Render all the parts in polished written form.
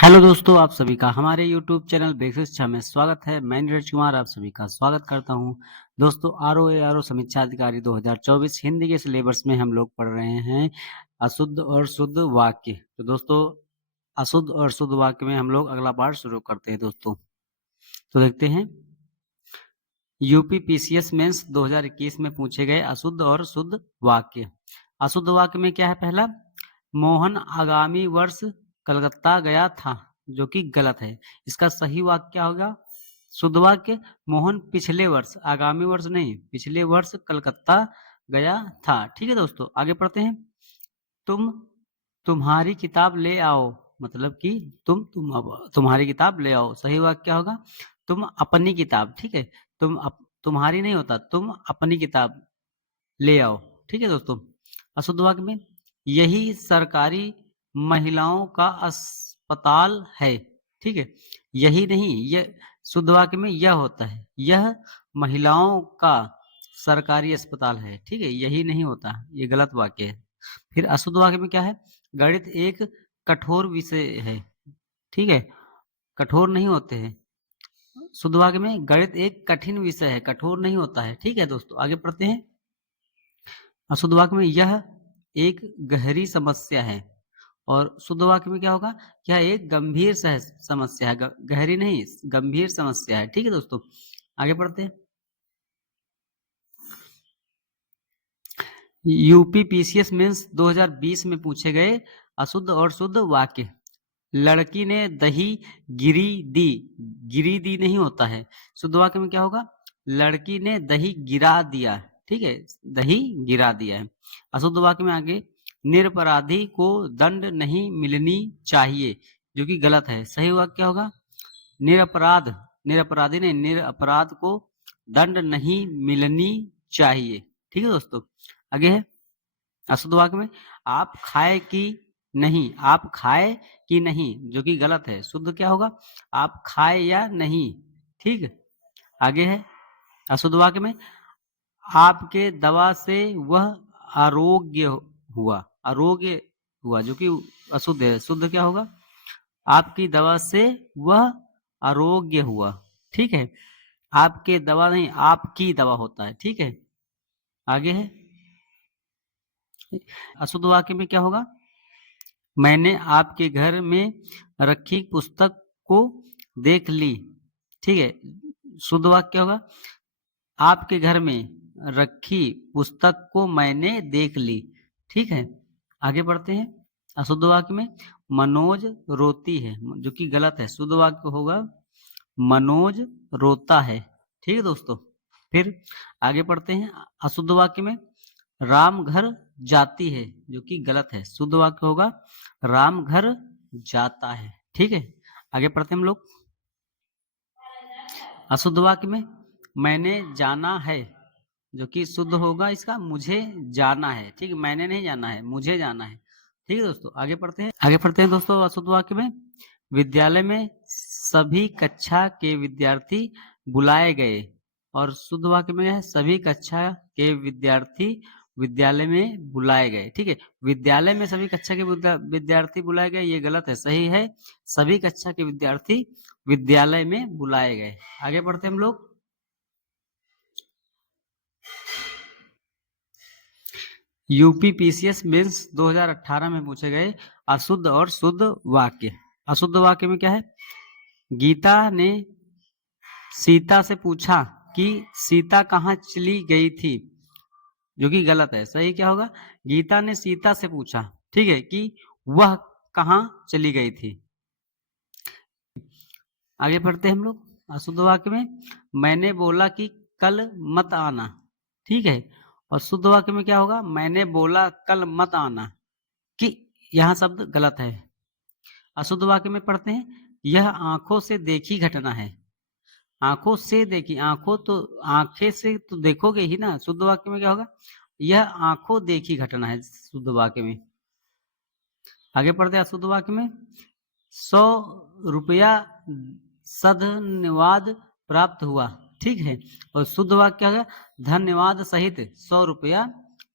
Hello दोस्तों, आप सभी का हमारे यूट्यूब चैनल बेसिक शिक्षा में स्वागत है। मैं नीरज कुमार आप सभी का स्वागत करता हूं। दोस्तों, आरओ समीक्षा अधिकारी 2024 हिंदी के सिलेबस में हम लोग पढ़ रहे हैं अशुद्ध और शुद्ध वाक्य। तो दोस्तों, अशुद्ध और शुद्ध वाक्य में हम लोग अगला पार्ट शुरू करते हैं। दोस्तों, तो देखते हैं यूपी पीसीएस मेंस 2021 में पूछे गए अशुद्ध और शुद्ध वाक्य। अशुद्ध वाक्य में क्या है? पहला, मोहन आगामी वर्ष कलकत्ता गया था, जो कि गलत है। इसका सही वाक्य क्या होगा? शुद्ध वाक्य, मोहन पिछले वर्ष, आगामी वर्ष नहीं, पिछले वर्ष कलकत्ता गया था। ठीक है दोस्तों, आगे पढ़ते हैं। तुम तुम्हारी किताब ले आओ, मतलब कि तुम्हारी किताब ले आओ। सही वाक्य क्या होगा? तुम अपनी किताब। ठीक है, तुम्हारी नहीं होता, तुम अपनी किताब ले आओ। ठीक है दोस्तों। अशुद्ध वाक्य में, यही सरकारी महिलाओं का अस्पताल है। ठीक है, यही नहीं, यह शुद्ध वाक्य में यह होता है, यह महिलाओं का सरकारी अस्पताल है। ठीक है, यही नहीं होता, ये गलत वाक्य है। फिर अशुद्ध वाक्य में क्या है? गणित एक कठोर विषय है। ठीक है, कठोर नहीं होते हैं। शुद्ध वाक्य में गणित एक कठिन विषय है, कठोर नहीं होता है। ठीक है दोस्तों, आगे पढ़ते हैं। अशुद्ध वाक्य में यह एक गहरी समस्या है, और शुद्ध वाक्य में क्या होगा? यह एक गंभीर समस्या है, गहरी नहीं, गंभीर समस्या है। ठीक है दोस्तों, आगे पढ़ते हैं। यूपी पीसीएस मेंस 2020 में पूछे गए अशुद्ध और शुद्ध वाक्य। लड़की ने दही गिरी दी, गिरी दी नहीं होता है। शुद्ध वाक्य में क्या होगा? लड़की ने दही गिरा दिया। ठीक है, दही गिरा दिया है। अशुद्ध वाक्य में आगे, निरपराधी को दंड नहीं मिलनी चाहिए, जो कि गलत है। सही वाक्य क्या होगा? निरपराध, निरपराधी नहीं, निरपराध को दंड नहीं मिलनी चाहिए। ठीक है दोस्तों, आगे है अशुद्ध वाक्य में, आप खाए कि नहीं, आप खाए कि नहीं, जो कि गलत है। शुद्ध क्या होगा? आप खाए या नहीं। ठीक, आगे है अशुद्ध वाक्य में, आपके दवा से वह आरोग्य हुआ, आरोग्य हुआ, जो कि अशुद्ध है। शुद्ध क्या होगा? आपकी दवा से वह आरोग्य हुआ। ठीक है, आपके दवा नहीं, आपकी दवा होता है। ठीक है, आगे है अशुद्ध वाक्य में क्या होगा? मैंने आपके घर में रखी पुस्तक को देख ली। ठीक है, शुद्ध वाक्य क्या होगा? आपके घर में रखी पुस्तक को मैंने देख ली। ठीक है, आगे बढ़ते हैं। अशुद्ध वाक्य में, मनोज रोती है, जो कि गलत है। शुद्ध वाक्य होगा, मनोज रोता है। ठीक है दोस्तों, फिर आगे पढ़ते हैं। अशुद्ध वाक्य में, राम घर जाती है, जो कि गलत है। शुद्ध वाक्य होगा, राम घर जाता है। ठीक है, आगे पढ़ते हैं हम लोग। अशुद्ध वाक्य में, मैंने जाना है, जो कि शुद्ध होगा इसका, मुझे जाना है। ठीक है, मैंने नहीं जाना है, मुझे जाना है। ठीक है दोस्तों, आगे पढ़ते हैं। आगे पढ़ते हैं दोस्तों। अशुद्ध वाक्य में, विद्यालय में सभी कक्षा के विद्यार्थी बुलाए गए, और शुद्ध वाक्य में है, सभी कक्षा के विद्यार्थी विद्यालय में बुलाए गए। ठीक है, विद्यालय में सभी कक्षा के विद्यार्थी बुलाए गए, ये गलत है। सही है, सभी कक्षा के विद्यार्थी विद्यालय में बुलाए गए। आगे बढ़ते हम लोग। यूपी पीसीएस मेंस 2018 में पूछे गए अशुद्ध और शुद्ध वाक्य। अशुद्ध वाक्य में क्या है? गीता ने सीता से पूछा कि सीता कहाँ चली गई थी, जो कि गलत है। सही क्या होगा? गीता ने सीता से पूछा, ठीक है, कि वह कहाँ चली गई थी। आगे बढ़ते हैं हम लोग। अशुद्ध वाक्य में, मैंने बोला कि कल मत आना। ठीक है, और शुद्ध वाक्य में क्या होगा? मैंने बोला कल मत आना, कि यहां शब्द गलत है। अशुद्ध वाक्य में पढ़ते हैं, यह आंखों से देखी घटना है। आंखों से देखी, आंखों तो आंखें से तो देखोगे ही ना। शुद्ध वाक्य में क्या होगा? यह आंखों देखी घटना है, शुद्ध वाक्य में। आगे पढ़ते हैं अशुद्ध वाक्य में, 100 रुपया सधन्यवाद प्राप्त हुआ। ठीक है, और शुद्ध वाक्य क्या है? धन्यवाद सहित 100 रुपया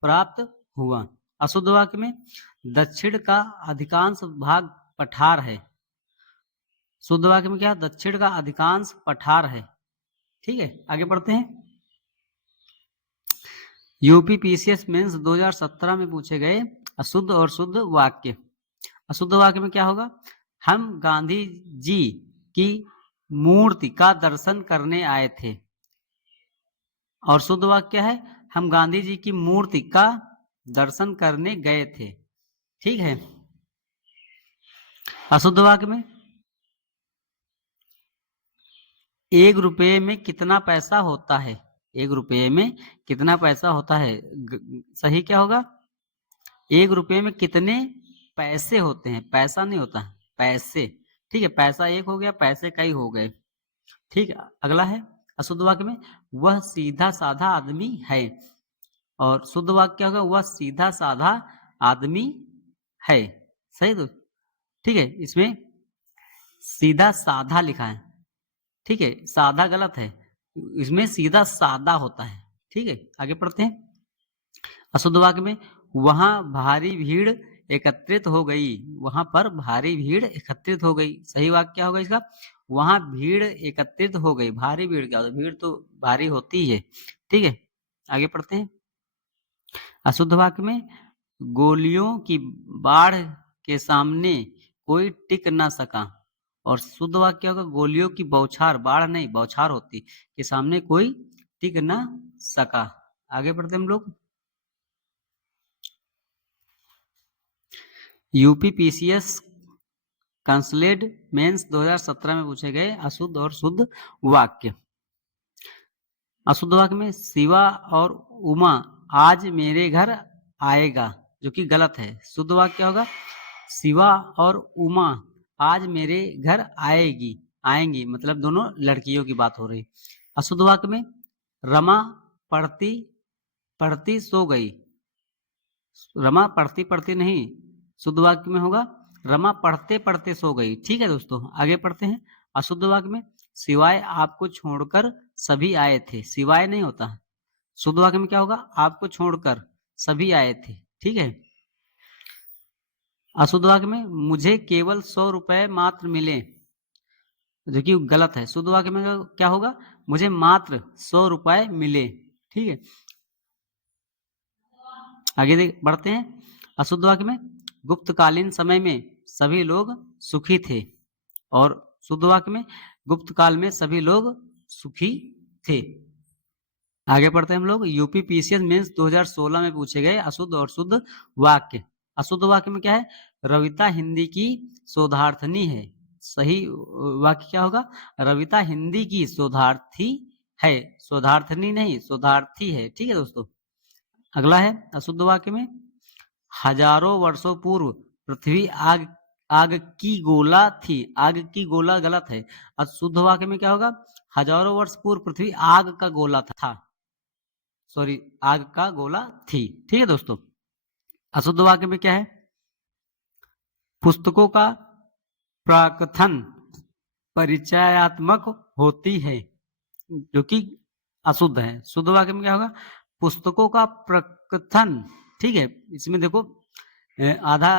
प्राप्त हुआ। अशुद्ध वाक्य में, दक्षिण का अधिकांश भाग पठार है। शुद्ध वाक्य में क्या है? दक्षिण का अधिकांश पठार है। ठीक है, आगे पढ़ते हैं। यूपीपीसीएस मेंस 2017 में पूछे गए अशुद्ध और शुद्ध वाक्य। अशुद्ध वाक्य में क्या होगा? हम गांधी जी की मूर्ति का दर्शन करने आए थे। और शुद्ध वाक्य क्या है? हम गांधी जी की मूर्ति का दर्शन करने गए थे। ठीक है। अशुद्ध वाक्य में 1 रुपये में कितना पैसा होता है? 1 रुपये में कितना पैसा होता है? सही क्या होगा? 1 रुपये में कितने पैसे होते हैं? पैसा नहीं होता है, पैसे। ठीक है, पैसा एक हो गया, पैसे कई हो गए। ठीक है, अगला है अशुद्ध वाक्य में वह सीधा साधा आदमी है। और शुद्ध वाक्य क्या होगा? वह सीधा साधा आदमी है। सही तो? ठीक है, इसमें सीधा साधा लिखा है। ठीक है, साधा गलत है, इसमें सीधा साधा होता है। ठीक है, आगे पढ़ते हैं। अशुद्ध वाक्य में वहां भारी भीड़ एकत्रित हो गई। वहां पर भारी भीड़ एकत्रित हो गई। सही वाक्य क्या होगा इसका? वहां भीड़ एकत्रित हो गई। भारी भीड़ क्या होता है? भीड़ तो भारी होती ही है। ठीक है, आगे पढ़ते हैं। अशुद्ध वाक्य में गोलियों की बाढ़ के सामने कोई टिक ना सका। और शुद्ध वाक्य क्या होगा? गोलियों की बौछार, बाढ़ नहीं बौछार होती, के सामने कोई टिक ना सका। आगे बढ़ते हम लोग। यूपीपीसीएस कंसलेट मेंस 2017 में पूछे गए अशुद्ध और शुद्ध वाक्य। अशुद्ध वाक्य में शिवा और उमा आज मेरे घर आएगा, जो कि गलत है। शुद्ध वाक्य क्या होगा? शिवा और उमा आज मेरे घर आएगी, आएंगी, मतलब दोनों लड़कियों की बात हो रही। अशुद्ध वाक्य में रमा पढ़ती पढ़ती सो गई। रमा पढ़ती पढ़ती नहीं, शुद्ध वाक्य में होगा रमा पढ़ते पढ़ते सो गई। ठीक है दोस्तों, आगे पढ़ते हैं। अशुद्ध वाक्य में सिवाय आपको छोड़कर सभी आए थे। सिवाय नहीं होता है। शुद्ध वाक्य में क्या होगा? आपको छोड़कर सभी आए थे। ठीक है। अशुद्ध वाक्य में मुझे केवल 100 रुपए मात्र मिले, जो कि गलत है। शुद्ध वाक्य में क्या होगा? मुझे मात्र 100 रुपए मिले। ठीक है, आगे बढ़ते हैं। अशुद्ध वाक्य में गुप्तकालीन समय में सभी लोग सुखी थे। और शुद्ध वाक्य में गुप्त काल में सभी लोग सुखी थे। आगे पढ़ते हैं हम लोग। यूपीपीसीएस मेंस 2016 में पूछे गए अशुद्ध और शुद्ध वाक्य। अशुद्ध वाक्य में क्या है? रविता हिंदी की शोधार्थनी है। सही वाक्य क्या होगा? रविता हिंदी की शोधार्थी है, शोधार्थनी नहीं, शोधार्थी है। ठीक है दोस्तों, अगला है अशुद्ध वाक्य में हजारों वर्षों पूर्व पृथ्वी आग आग की गोला थी। आग की गोला गलत है। अशुद्ध वाक्य में क्या होगा? हजारों वर्ष पूर्व पृथ्वी आग का गोला था। सॉरी, आग का गोला थी। ठीक है दोस्तों, अशुद्ध वाक्य में क्या है? पुस्तकों का प्रकथन परिचयात्मक होती है, जो कि अशुद्ध है। शुद्ध वाक्य में क्या होगा? पुस्तकों का प्रकथन। ठीक है, इसमें देखो आधा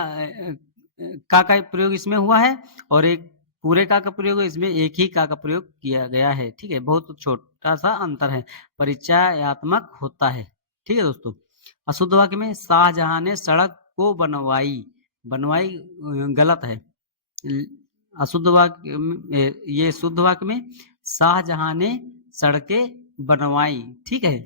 का प्रयोग इसमें हुआ है और एक पूरे का प्रयोग, इसमें एक ही का प्रयोग किया गया है। ठीक है, बहुत छोटा सा अंतर है, परिचयात्मक होता है। ठीक है दोस्तों, अशुद्ध वाक्य में शाहजहां ने सड़क को बनवाई। बनवाई गलत है। अशुद्ध वाक्य ये शुद्ध वाक्य में शाहजहां ने सड़कें बनवाई। ठीक है,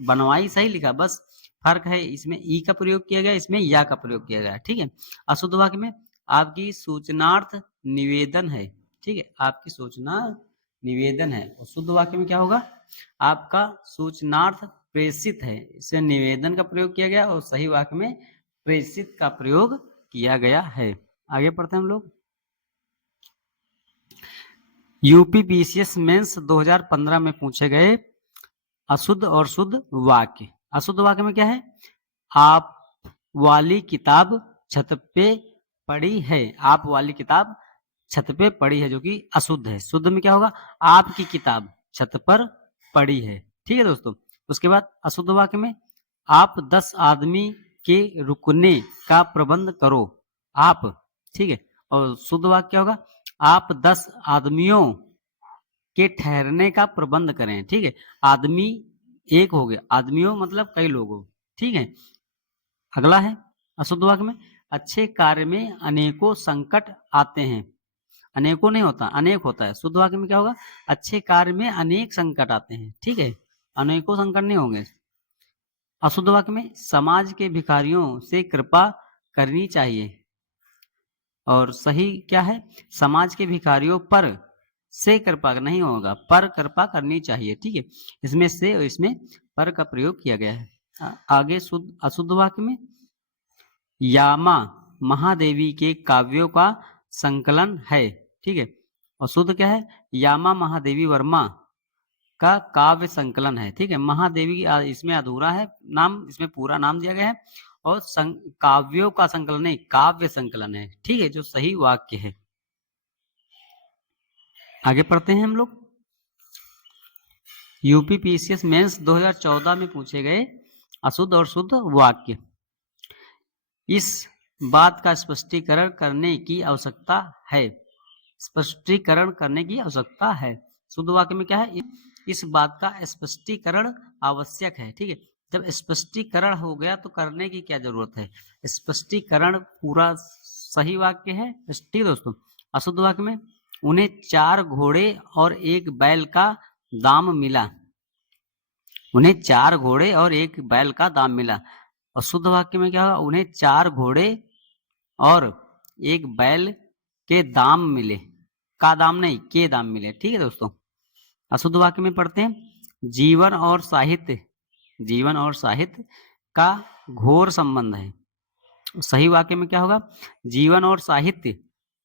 बनवाई सही लिखा, बस फर्क है इसमें ई का प्रयोग किया गया, इसमें या का प्रयोग किया गया। ठीक है, अशुद्ध वाक्य में आपकी सूचनार्थ निवेदन है। ठीक है, आपकी सूचना निवेदन है। और शुद्ध वाक्य में क्या होगा? आपका सूचनार्थ प्रेषित है, इससे निवेदन का प्रयोग किया गया और सही वाक्य में प्रेषित का प्रयोग किया गया है। आगे पढ़ते हैं हम लोग। यूपीपीसीएस मेंस 2015 में पूछे गए अशुद्ध और शुद्ध वाक्य। अशुद्ध वाक्य में क्या है? आप वाली किताब छत पे पड़ी है। आप वाली किताब छत पे पड़ी है, जो कि अशुद्ध है। शुद्ध में क्या होगा? आपकी किताब छत पर पड़ी है। ठीक है दोस्तों, उसके बाद अशुद्ध वाक्य में आप 10 आदमी के रुकने का प्रबंध करो। आप, ठीक है। और शुद्ध वाक्य क्या होगा? आप 10 आदमियों के ठहरने का प्रबंध करें। ठीक है, आदमी एक हो गया, आदमियों मतलब कई लोगों। ठीक है, अगला है अशुद्ध वाक्य में, अच्छे कार्य में अनेकों संकट आते हैं। अनेकों नहीं होता, अनेक होता है। शुद्ध वाक्य में क्या होगा, अच्छे कार्य में अनेक संकट आते हैं। ठीक है, अनेकों संकट नहीं होंगे। अशुद्ध वाक्य में समाज के भिखारियों से कृपा करनी चाहिए। और सही क्या है, समाज के भिखारियों पर से कृपा नहीं होगा, पर कृपा करनी चाहिए। ठीक है, इसमें से और इसमें पर का प्रयोग किया गया है। आगे शुद्ध अशुद्ध वाक्य में यामा महादेवी के काव्यों का संकलन है। ठीक है, और शुद्ध क्या है, यामा महादेवी वर्मा का काव्य संकलन है। ठीक है, महादेवी इसमें अधूरा है नाम, इसमें पूरा नाम दिया गया है। और काव्यों का संकलन नहीं, काव्य संकलन है। ठीक है, जो सही वाक्य है। आगे पढ़ते हैं हम लोग। यूपी पीसीएस मेंस 2014 में पूछे गए अशुद्ध और शुद्ध वाक्य। इस बात का स्पष्टीकरण करने की आवश्यकता है। स्पष्टीकरण करने की आवश्यकता है। शुद्ध वाक्य में क्या है, इस बात का स्पष्टीकरण आवश्यक है। ठीक है, जब स्पष्टीकरण हो गया तो करने की क्या जरूरत है। स्पष्टीकरण पूरा सही वाक्य है। ठीक है दोस्तों, अशुद्ध वाक्य में उन्हें 4 घोड़े और 1 बैल का दाम मिला। उन्हें 4 घोड़े और 1 बैल का दाम मिला। और शुद्ध वाक्य में क्या होगा, उन्हें 4 घोड़े और 1 बैल के दाम मिले। का दाम नहीं, के दाम मिले। ठीक है दोस्तों, अशुद्ध वाक्य में पढ़ते हैं जीवन और साहित्य। जीवन और साहित्य का घोर संबंध है। सही वाक्य में क्या होगा, जीवन और साहित्य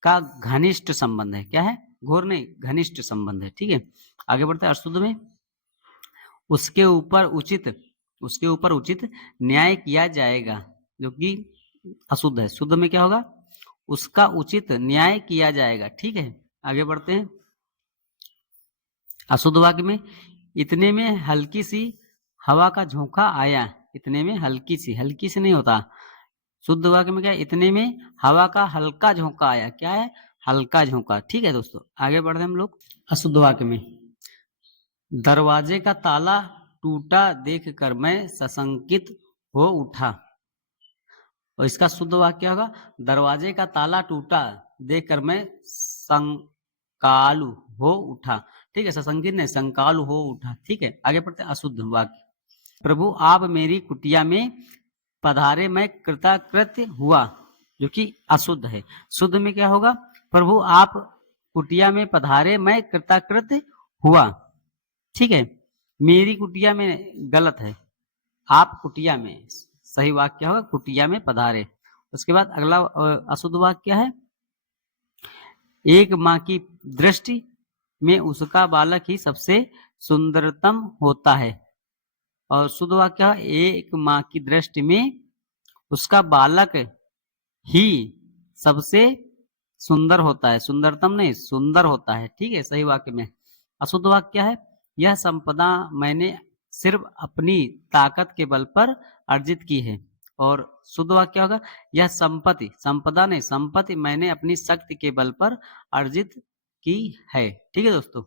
का घनिष्ठ संबंध है। क्या है, घोर नहीं, घनिष्ठ संबंध है। ठीक है, आगे बढ़ते हैं अशुद्ध में उसके ऊपर उचित न्याय किया जाएगा, जो कि अशुद्ध है। शुद्ध में क्या होगा, उसका उचित न्याय किया जाएगा। ठीक है, आगे बढ़ते हैं अशुद्ध वाक्य में इतने में हल्की सी हवा का झोंका आया। इतने में हल्की सी नहीं होता। शुद्ध वाक्य में क्या है, इतने में हवा का हल्का झोंका आया। क्या है, हल्का झोंका। ठीक है दोस्तों, आगे बढ़ते हैं हम लोग अशुद्ध वाक्य में दरवाजे का ताला टूटा देखकर मैं सशंकित हो उठा। और इसका शुद्ध वाक्य होगा दरवाजे का ताला टूटा देखकर मैं संकालु हो उठा। ठीक है, सशंकित नहीं, संकालु हो उठा। ठीक है, आगे पढ़ते हैं अशुद्ध वाक्य प्रभु आप मेरी कुटिया में पधारे मैं कृतकृत्य हुआ, जो कि अशुद्ध है। शुद्ध में क्या होगा, प्रभु आप कुटिया में पधारे मैं कृतकृत्य हुआ। ठीक है, मेरी कुटिया में गलत है, आप कुटिया में। सही वाक्य क्या होगा, कुटिया में पधारे। उसके बाद अगला अशुद्ध वाक्य क्या है, एक माँ की दृष्टि में उसका बालक ही सबसे सुंदरतम होता है। और शुद्ध वाक्य है, एक माँ की दृष्टि में उसका बालक ही सबसे सुंदर होता है। सुंदरतम नहीं, सुंदर होता है। ठीक है, सही वाक्य में। अशुद्ध वाक्य क्या है, यह संपदा मैंने सिर्फ अपनी ताकत के बल पर अर्जित की है। और शुद्ध वाक्य क्या होगा, यह संपत्ति, संपदा नहीं, संपत्ति मैंने अपनी शक्ति के बल पर अर्जित की है। ठीक है दोस्तों।